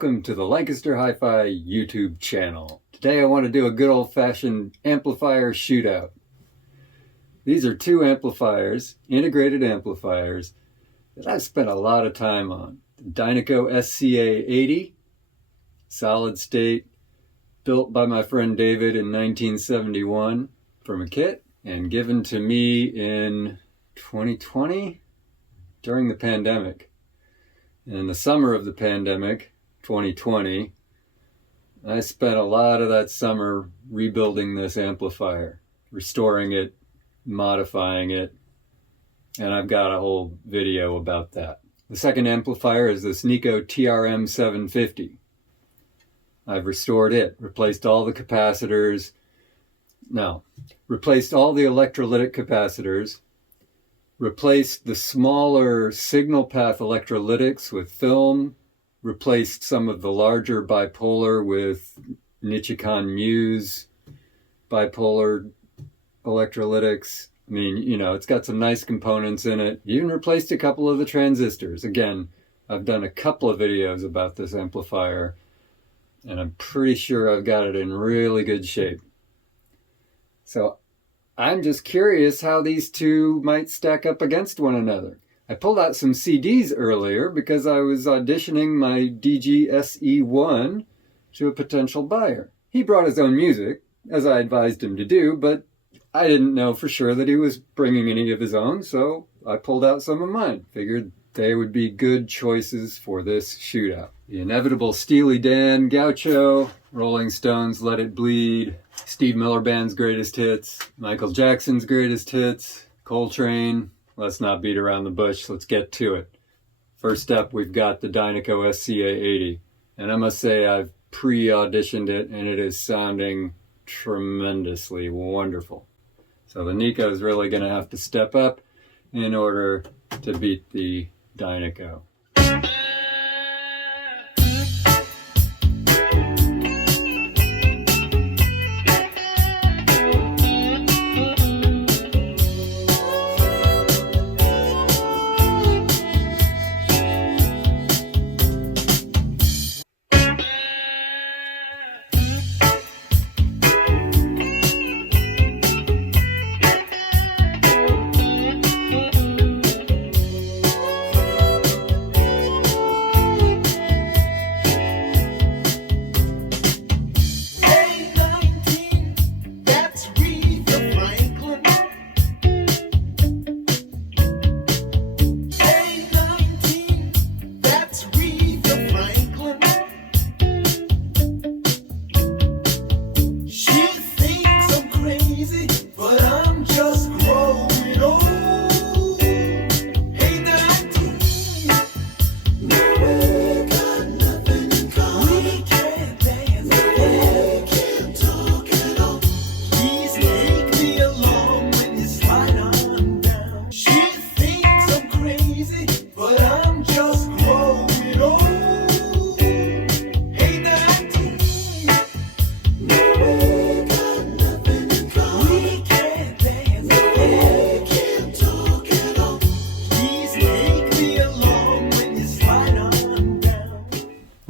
Welcome to the Lancaster Hi-Fi YouTube channel. Today I want to do a good old-fashioned amplifier shootout. These are two amplifiers, integrated amplifiers, that I've spent a lot of time on. The Dynaco SCA80, solid state, built by my friend David in 1971 from a kit, and given to me in 2020 during the pandemic. In the summer of the pandemic, 2020, I spent a lot of that summer rebuilding this amplifier, restoring it, modifying it, and I've got a whole video about that. The second amplifier is this Nikko TRM-750. I've restored it, replaced all the capacitors, replaced all the electrolytic capacitors, replaced the smaller signal path electrolytics with film, replaced some of the larger bipolar with Nichicon Muse bipolar electrolytics. I mean, you know, it's got some nice components in it. Even replaced a couple of the transistors. Again, I've done a couple of videos about this amplifier, and I'm pretty sure I've got it in really good shape. So I'm just curious how these two might stack up against one another. I pulled out some CDs earlier because I was auditioning my DG-SE1 to a potential buyer. He brought his own music, as I advised him to do, but I didn't know for sure that he was bringing any of his own, so I pulled out some of mine. Figured they would be good choices for this shootout. The inevitable Steely Dan, Gaucho, Rolling Stones' Let It Bleed, Steve Miller Band's greatest hits, Michael Jackson's greatest hits, Coltrane. Let's not beat around the bush, let's get to it. First up, we've got the Dynaco SCA80. And I must say I've pre-auditioned it and it is sounding tremendously wonderful. So the Nikko is really going to have to step up in order to beat the Dynaco.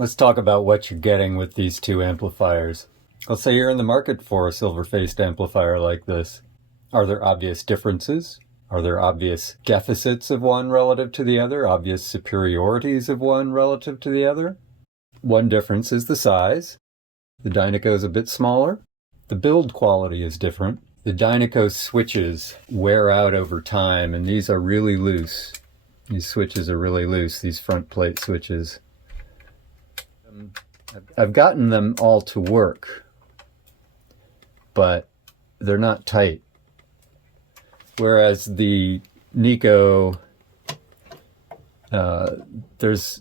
Let's talk about what you're getting with these two amplifiers. Let's say you're in the market for a silver-faced amplifier like this. Are there obvious differences? Are there obvious deficits of one relative to the other? Obvious superiorities of one relative to the other? One difference is the size. The Dynaco is a bit smaller. The build quality is different. The Dynaco switches wear out over time, and these are really loose. These switches are really loose, these front plate switches. I've gotten them all to work, but they're not tight. Whereas the Nikko, there's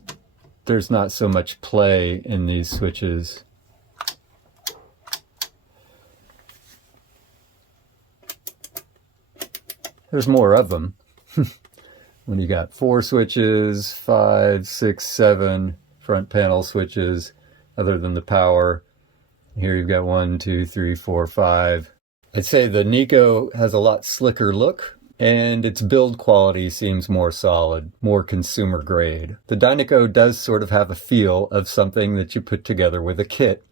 not so much play in these switches. There's more of them. When you got 4 switches, 5, 6, 7 front panel switches, other than the power. Here you've got 1, 2, 3, 4, 5. I'd say the Nikko has a lot slicker look. and its build quality seems more solid, more consumer grade. The Dynaco does sort of have a feel of something that you put together with a kit,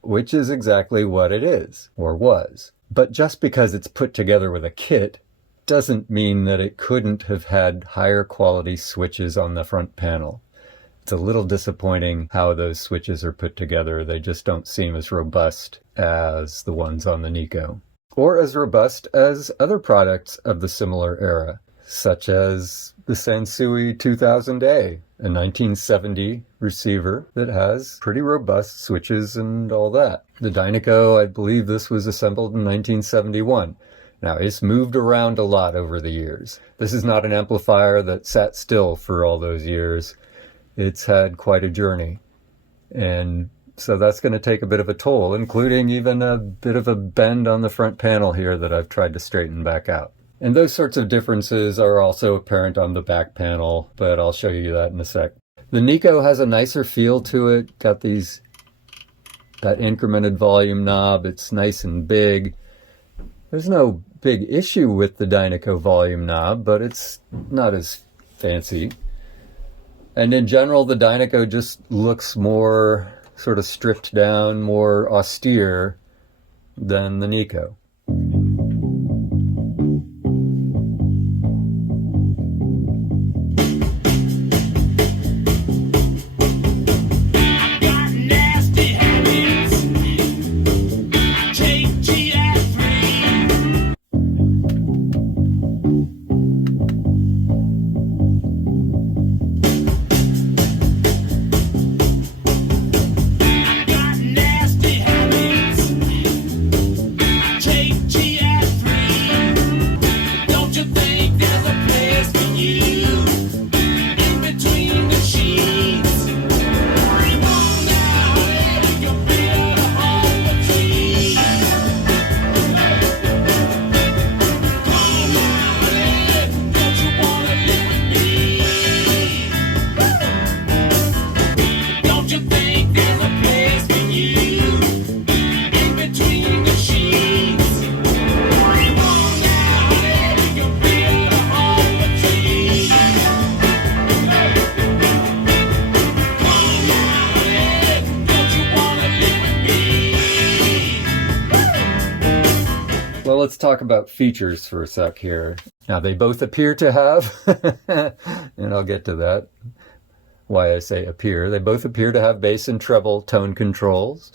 which is exactly what it is, or was. But just because it's put together with a kit doesn't mean that it couldn't have had higher quality switches on the front panel. It's a little disappointing how those switches are put together. They just don't seem as robust as the ones on the Nikko, or as robust as other products of the similar era, such as the Sansui 2000A, a 1970 receiver that has pretty robust switches and all that. The Dynaco, I believe this was assembled in 1971. Now, it's moved around a lot over the years. This is not an amplifier that sat still for all those years. It's had quite a journey. And so that's going to take a bit of a toll, including even a bit of a bend on the front panel here that I've tried to straighten back out. And those sorts of differences are also apparent on the back panel, but I'll show you that in a sec. The Nikko has a nicer feel to it. Got that incremented volume knob. It's nice and big. There's no big issue with the Dynaco volume knob, but it's not as fancy. And in general, the Dynaco just looks more sort of stripped down, more austere than the Nikko. Well, let's talk about features for a sec here. Now, they both appear to have, and I'll get to that, why I say appear. They both appear to have bass and treble tone controls.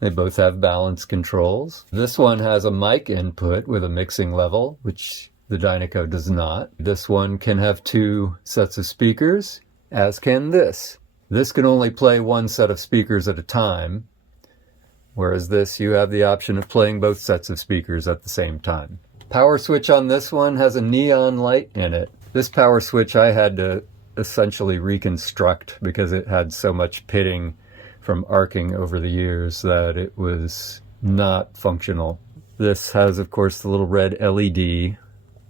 They both have balance controls. This one has a mic input with a mixing level, which the Dynaco does not. This one can have 2 sets of speakers, as can this. This can only play 1 set of speakers at a time, whereas this, you have the option of playing both sets of speakers at the same time. Power switch on this one has a neon light in it. This power switch I had to essentially reconstruct because it had so much pitting from arcing over the years that it was not functional. This has, of course, the little red LED,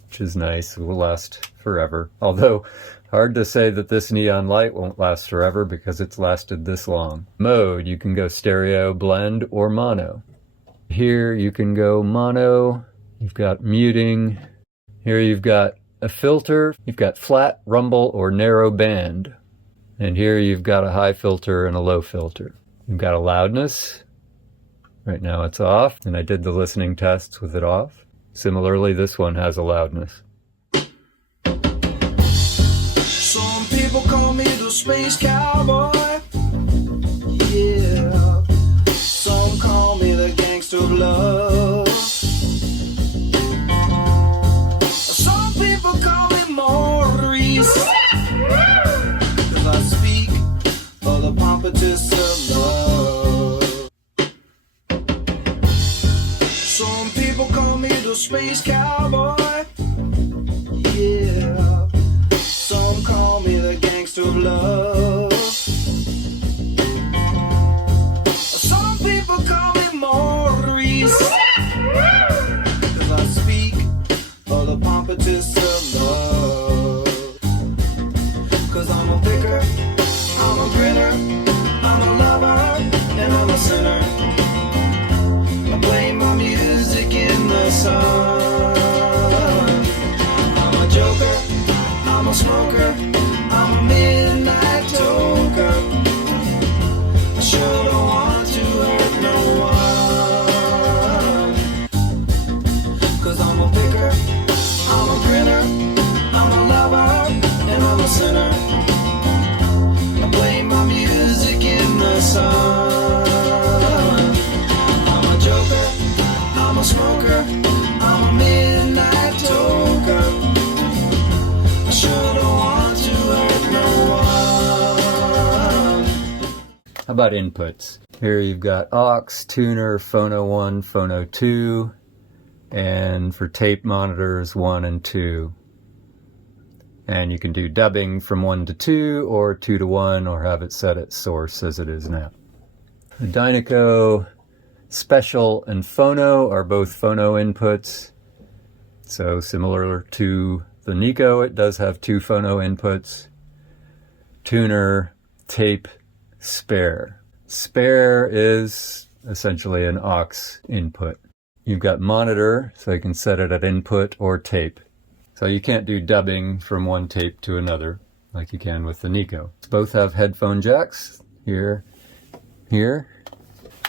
which is nice. It will last forever. Although, hard to say that this neon light won't last forever because it's lasted this long. Mode, you can go stereo, blend, or mono. Here you can go mono. You've got muting. Here you've got a filter. You've got flat, rumble, or narrow band. And here you've got a high filter and a low filter. You've got a loudness. Right now it's off, and I did the listening tests with it off. Similarly, this one has a loudness. Some people call me the space cowboy. Yeah. Some call me the gangster of love. Some people call me Maurice. Cause I speak for the pompatus of love. Some people call me the space cowboy. Yeah. Some call me the gangster of love. Some people call me Maurice. Cause I speak for the pompatus of love. Cause I'm a picker, I'm a grinner, I'm a lover, and I'm a sinner. I play my music in the sun. I'm a smoker, I'm a midnight toker. I sure don't want to hurt no one. 'Cause I'm a picker, I'm a grinner, I'm a lover, and I'm a sinner. I play my music in the sun. I'm a joker, I'm a smoker, I'm a midnight toker. I sure don't want to hurt no one. How about inputs? Here you've got aux, tuner, phono 1, phono 2, and for tape monitors 1 and 2. And you can do dubbing from 1 to 2 or 2 to 1 or have it set at source as it is now. The Dynaco Special and Phono are both phono inputs. So similar to the Nikko, it does have 2 phono inputs. Tuner, tape, spare. Spare is essentially an aux input. You've got monitor, so you can set it at input or tape. So you can't do dubbing from one tape to another like you can with the Nikko. Both have headphone jacks, here.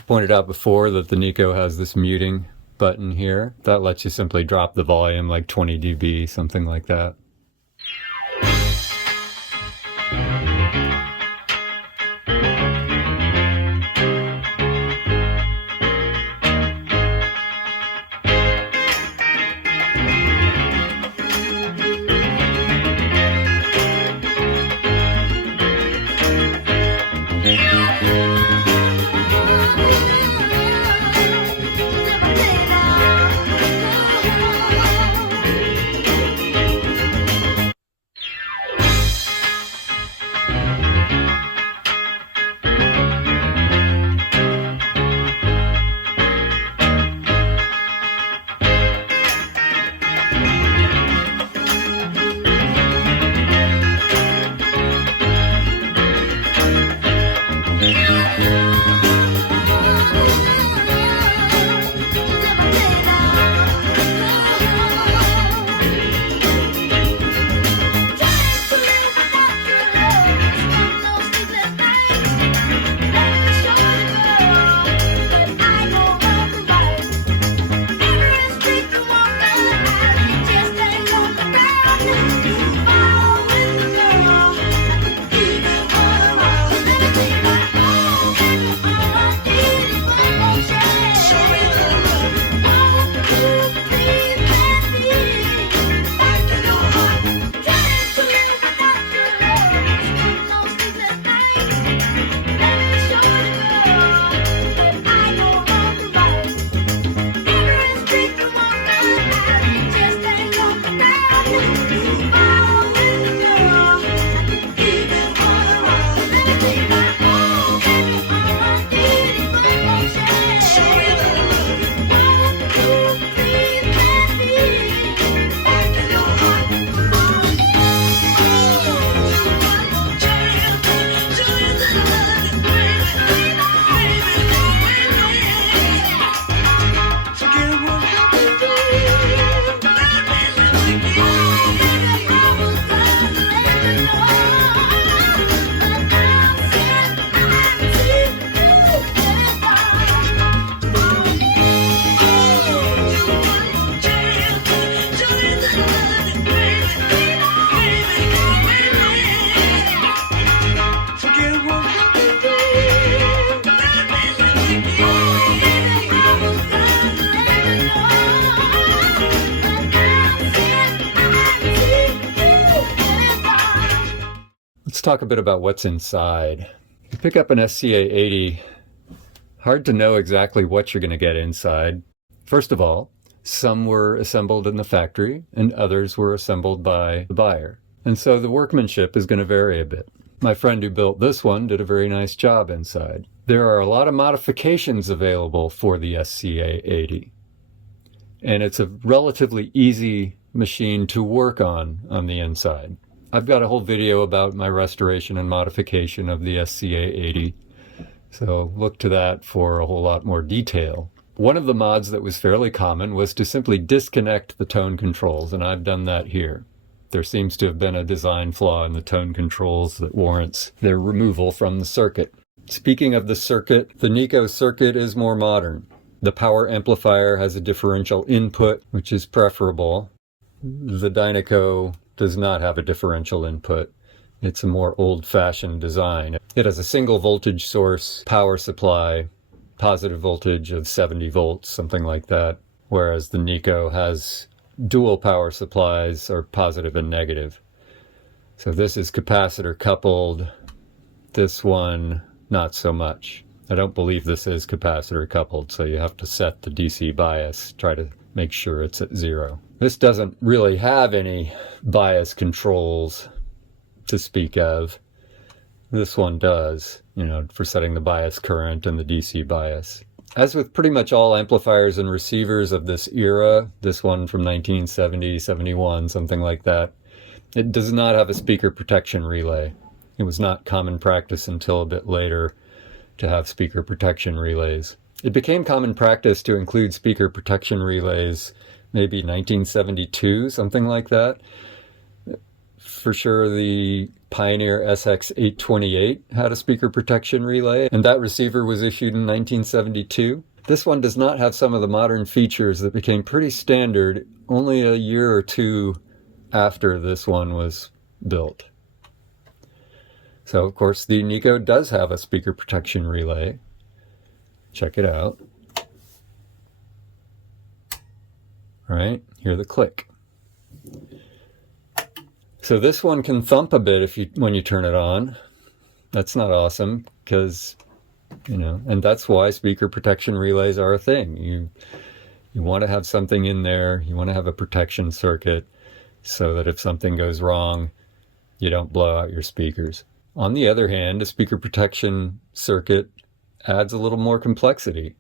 Pointed out before that the Nikko has this muting button here. That lets you simply drop the volume like 20 dB, something like that. Let's talk a bit about what's inside. You pick up an SCA80, hard to know exactly what you're going to get inside. First of all, some were assembled in the factory and others were assembled by the buyer. And so the workmanship is going to vary a bit. My friend who built this one did a very nice job inside. There are a lot of modifications available for the SCA80. And it's a relatively easy machine to work on the inside. I've got a whole video about my restoration and modification of the SCA80, so look to that for a whole lot more detail. One of the mods that was fairly common was to simply disconnect the tone controls, and I've done that here. There seems to have been a design flaw in the tone controls that warrants their removal from the circuit. Speaking of the circuit, the Nikko circuit is more modern. The power amplifier has a differential input, which is preferable. The Dynaco does not have a differential input. It's a more old-fashioned design. It has a single voltage source power supply, positive voltage of 70 volts, something like that, whereas the Nikko has dual power supplies, or positive and negative. So this is capacitor coupled. This one, not so much. I don't believe this is capacitor coupled, so you have to set the DC bias, try to make sure it's at 0. This doesn't really have any bias controls to speak of. This one does, for setting the bias current and the DC bias. As with pretty much all amplifiers and receivers of this era, this one from 1970, 71, something like that, it does not have a speaker protection relay. It was not common practice until a bit later to have speaker protection relays. It became common practice to include speaker protection relays maybe 1972, something like that. For sure, the Pioneer SX828 had a speaker protection relay, and that receiver was issued in 1972. This one does not have some of the modern features that became pretty standard only a year or two after this one was built. So, of course, the Nikko does have a speaker protection relay. Check it out. All right, hear the click. So this one can thump a bit when you turn it on. That's not awesome because, and that's why speaker protection relays are a thing. You want to have something in there. You want to have a protection circuit so that if something goes wrong, you don't blow out your speakers. On the other hand, a speaker protection circuit adds a little more complexity.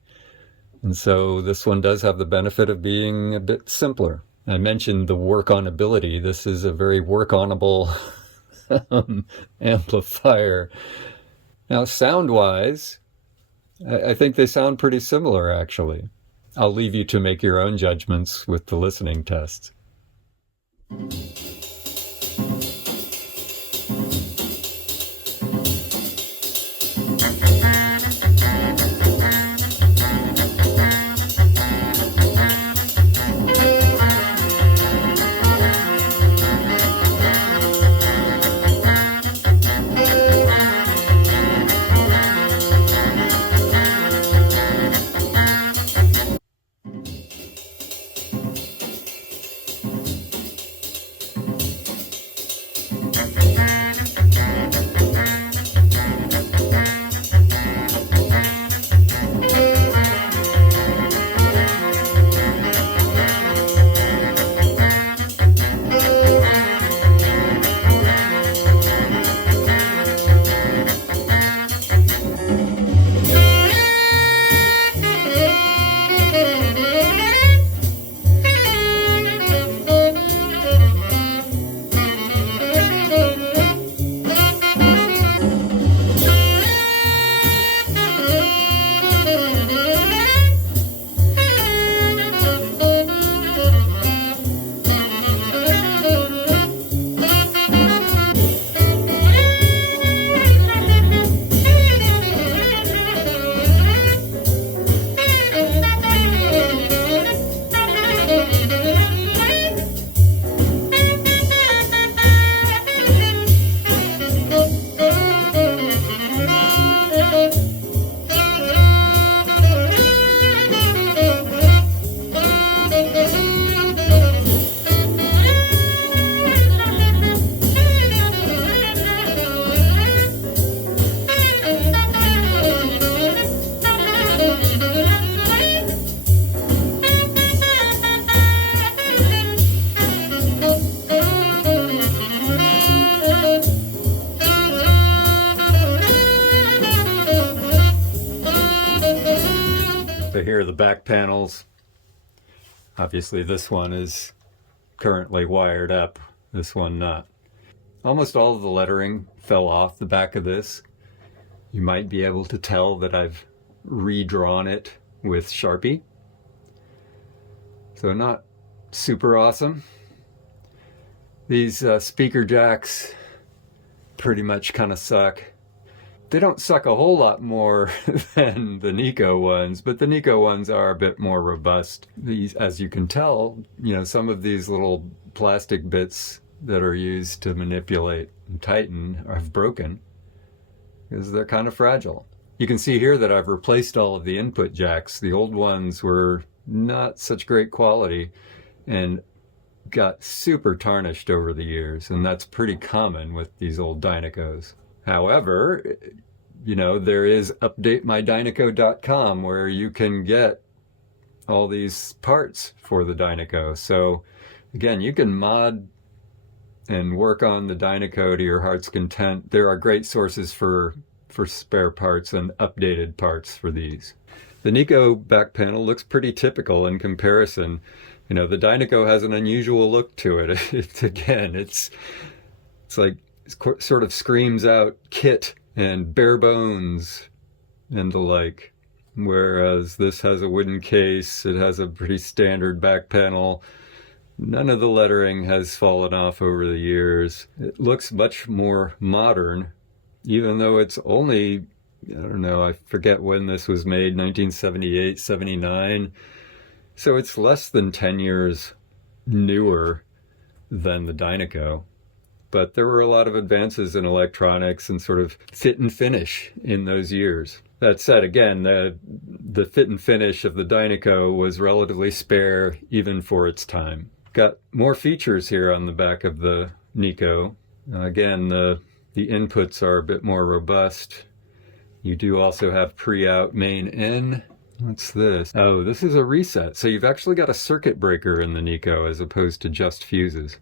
And so this one does have the benefit of being a bit simpler. I mentioned the work-on-ability. This is a very work-onable amplifier. Now, sound-wise, I think they sound pretty similar, actually. I'll leave you to make your own judgments with the listening tests. So here are the back panels. Obviously this one is currently wired up, this one not. Almost all of the lettering fell off the back of this. You might be able to tell that I've redrawn it with Sharpie. So not super awesome. These speaker jacks pretty much kind of suck. They don't suck a whole lot more than the Nikko ones, but the Nikko ones are a bit more robust. These, as you can tell, some of these little plastic bits that are used to manipulate and tighten have broken because they're kind of fragile. You can see here that I've replaced all of the input jacks. The old ones were not such great quality and got super tarnished over the years, and that's pretty common with these old Dynacos. However, there is updatemydynaco.com where you can get all these parts for the Dynaco. So again, you can mod and work on the Dynaco to your heart's content. There are great sources for spare parts and updated parts for these. The Nikko back panel looks pretty typical in comparison. The Dynaco has an unusual look to it. It's like, it sort of screams out kit and bare bones and the like, whereas this has a wooden case. It has a pretty standard back panel. None of the lettering has fallen off over the years. It looks much more modern, even though it's only, I forget when this was made, 1978, 79. So it's less than 10 years newer than the Dynaco. But there were a lot of advances in electronics and sort of fit and finish in those years. That said, again, the fit and finish of the Dynaco was relatively spare even for its time. Got more features here on the back of the Nikko. Again, the inputs are a bit more robust. You do also have pre-out main in. What's this? Oh, this is a reset. So you've actually got a circuit breaker in the Nikko as opposed to just fuses.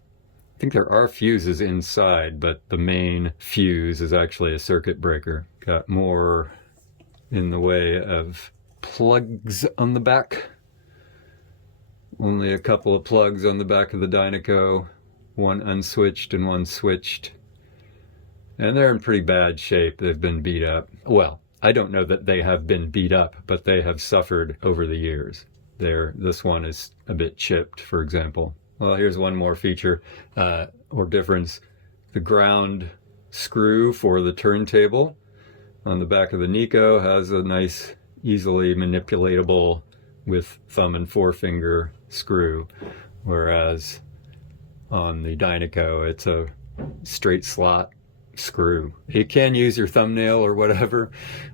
I think there are fuses inside, but the main fuse is actually a circuit breaker. Got more in the way of plugs on the back. Only a couple of plugs on the back of the Dynaco, one unswitched and one switched. And they're in pretty bad shape. They've been beat up. Well, I don't know that they have been beat up, but they have suffered over the years. This one is a bit chipped, for example. Well, here's one more feature or difference. The ground screw for the turntable on the back of the Nikko has a nice, easily manipulatable with thumb and forefinger screw, whereas on the Dynaco, it's a straight slot screw. You can use your thumbnail or whatever,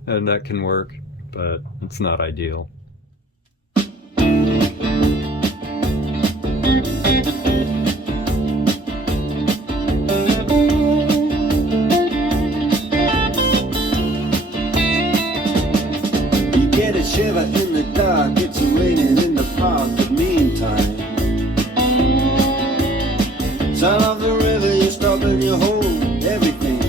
and that can work, but it's not ideal. Shiver in the dark, it's raining in the park, but meantime, sound of the river, you stop and you hold everything.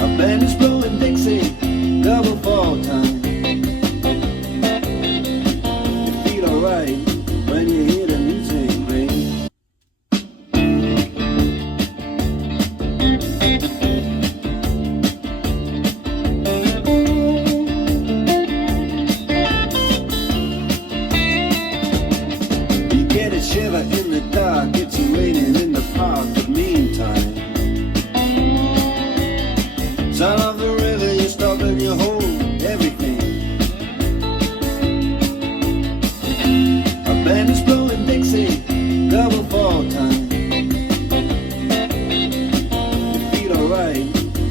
A band is blowing Dixie, double fall time. You feel alright when you hear the music ring. Shiver in the dark, it's raining in the park, but meantime, sound of the river, you stop and you hold everything. A band is blowing Dixie, double fall time. You feel alright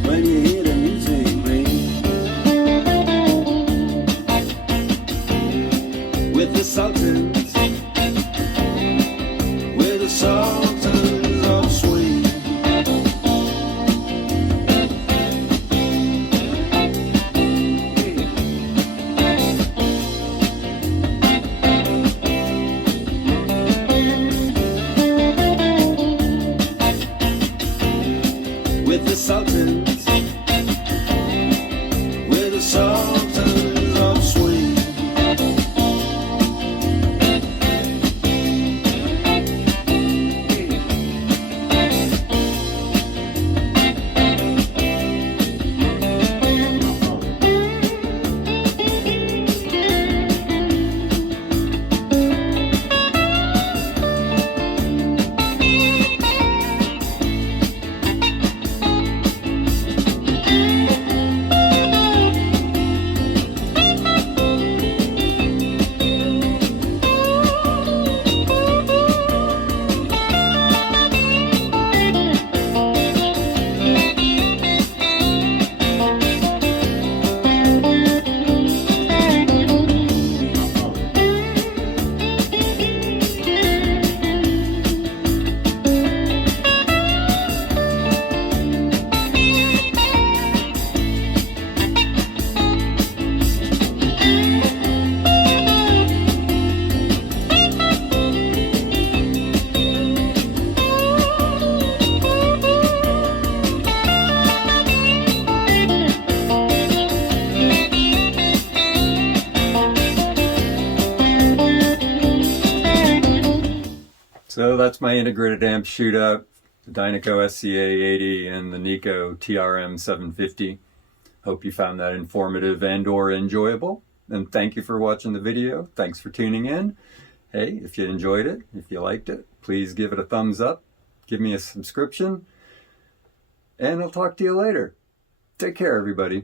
when you hear the music ring. With the Sultans, Sultans of Swing. With the Sultans, with the Sultans of Swing. So that's my integrated amp shootout, the Dynaco SCA80 and the Nikko TRM-750. Hope you found that informative and or enjoyable. And thank you for watching the video. Thanks for tuning in. Hey, if you enjoyed it, if you liked it, please give it a thumbs up. Give me a subscription. And I'll talk to you later. Take care, everybody.